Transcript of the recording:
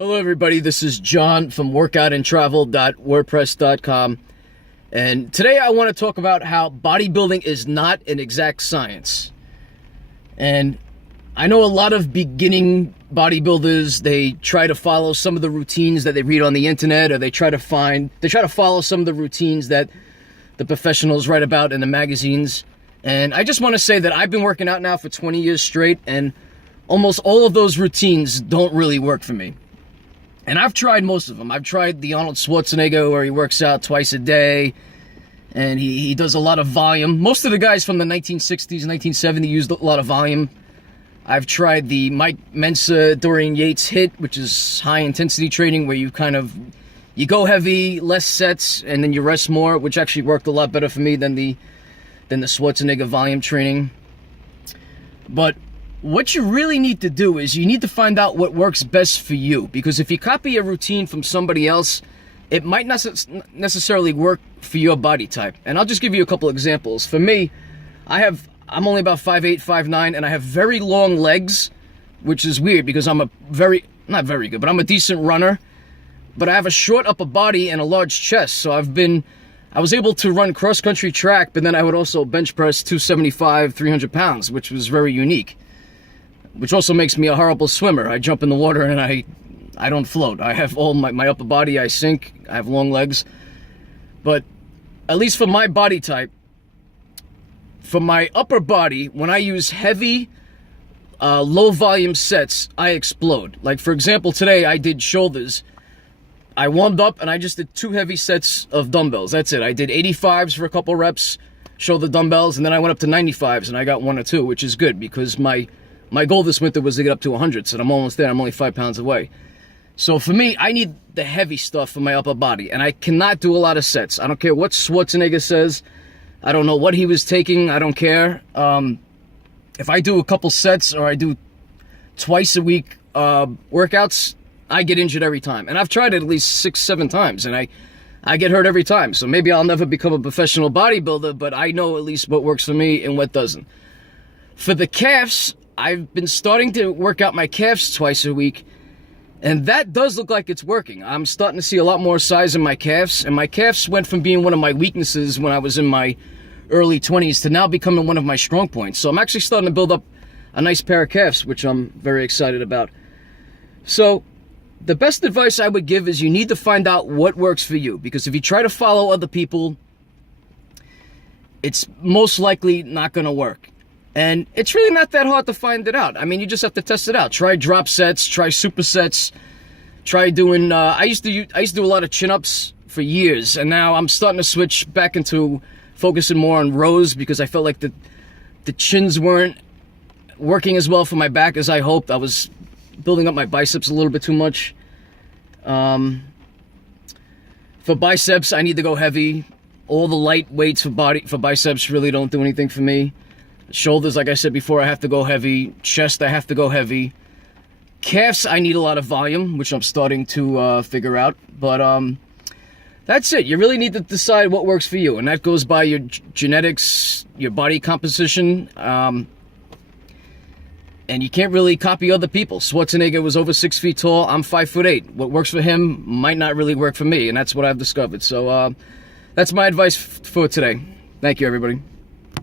Hello everybody, this is John from workoutandtravel.wordpress.com, and today I want to talk about how bodybuilding is not an exact science. And I know a lot of beginning bodybuilders, they try to follow some of the routines that they read on the internet, or they try to follow some of the routines that the professionals write about in the magazines. And I just want to say that I've been working out now for 20 years straight, and almost all of those routines don't really work for me. And I've tried most of them. I've tried the Arnold Schwarzenegger where he works out twice a day and he does a lot of volume. Most of the guys from the 1960s, 1970s used a lot of volume. I've tried the Mike Mensa, Dorian Yates HIIT, which is high intensity training where you go heavy, less sets, and then you rest more, which actually worked a lot better for me than the Schwarzenegger volume training. But what you really need to do is you need to find out what works best for you, because if you copy a routine from somebody else, it might not necessarily work for your body type. And I'll just give you a couple examples. For me, I'm only about 5'8", 5'9", and I have very long legs, which is weird because I'm not very good, but I'm a decent runner. But I have a short upper body and a large chest, so I was able to run cross-country track, but then I would also bench press 275, 300 pounds, which was very unique. Which also makes me a horrible swimmer. I jump in the water and I don't float. I have all my upper body, I sink, I have long legs. But at least for my body type, for my upper body, when I use heavy, low volume sets, I explode. Like for example, today I did shoulders. I warmed up and I just did 2 heavy sets of dumbbells. That's it. I did 85s for a couple reps, shoulder dumbbells, and then I went up to 95s and I got 1 or 2, which is good because my goal this winter was to get up to 100, so I'm almost there. I'm only 5 pounds away. So for me, I need the heavy stuff for my upper body, and I cannot do a lot of sets. I don't care what Schwarzenegger says. I don't know what he was taking. I don't care. If I do a couple sets or I do twice a week workouts, I get injured every time. And I've tried it at least 6, 7 times, and I get hurt every time. So maybe I'll never become a professional bodybuilder, but I know at least what works for me and what doesn't. For the calves, I've been starting to work out my calves twice a week, and that does look like it's working. I'm starting to see a lot more size in my calves, and my calves went from being one of my weaknesses when I was in my early 20s to now becoming one of my strong points. So I'm actually starting to build up a nice pair of calves, which I'm very excited about. So the best advice I would give is you need to find out what works for you, because if you try to follow other people, it's most likely not going to work. And it's really not that hard to find it out. I mean, you just have to test it out. Try drop sets, try supersets, try doing, I used to do a lot of chin-ups for years, and now I'm starting to switch back into focusing more on rows because I felt like the chins weren't working as well for my back as I hoped. I was building up my biceps a little bit too much. For biceps, I need to go heavy. All the light weights for biceps really don't do anything for me. Shoulders, like I said before, I have to go heavy. Chest, I have to go heavy. Calves, I need a lot of volume, which I'm starting to figure out. But that's it. You really need to decide what works for you. And that goes by your genetics, your body composition. And you can't really copy other people. Schwarzenegger was over 6 feet tall. I'm 5'8". What works for him might not really work for me. And that's what I've discovered. So that's my advice for today. Thank you, everybody.